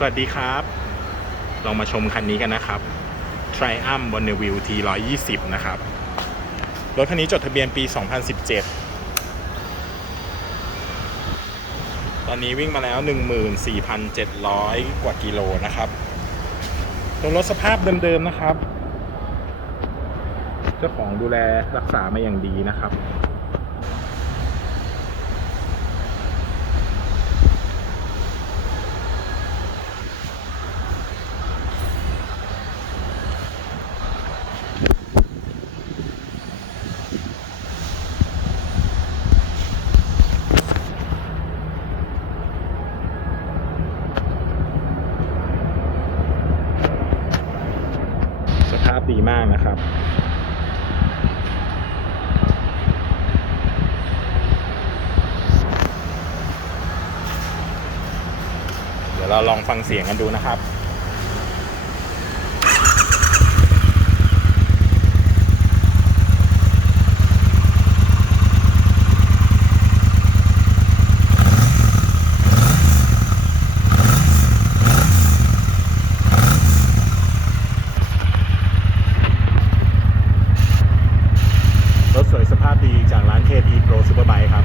สวัสดีครับ ลองมาชมคันนี้กันนะครับ Triumph Bonneville T 120 นะครับ รถคันนี้จดทะเบียนปี 2017 ตอนนี้วิ่งมาแล้ว 14,700 กว่ากิโลนะครับตัวรถสภาพเดิมๆนะครับ เจ้าของดูแลรักษามาอย่างดีนะครับ ดีมากนะครับ เดี๋ยวเราลองฟังเสียงกันดูนะครับ รถสวยสภาพดีจากร้าน KT Pro Superbike ครับ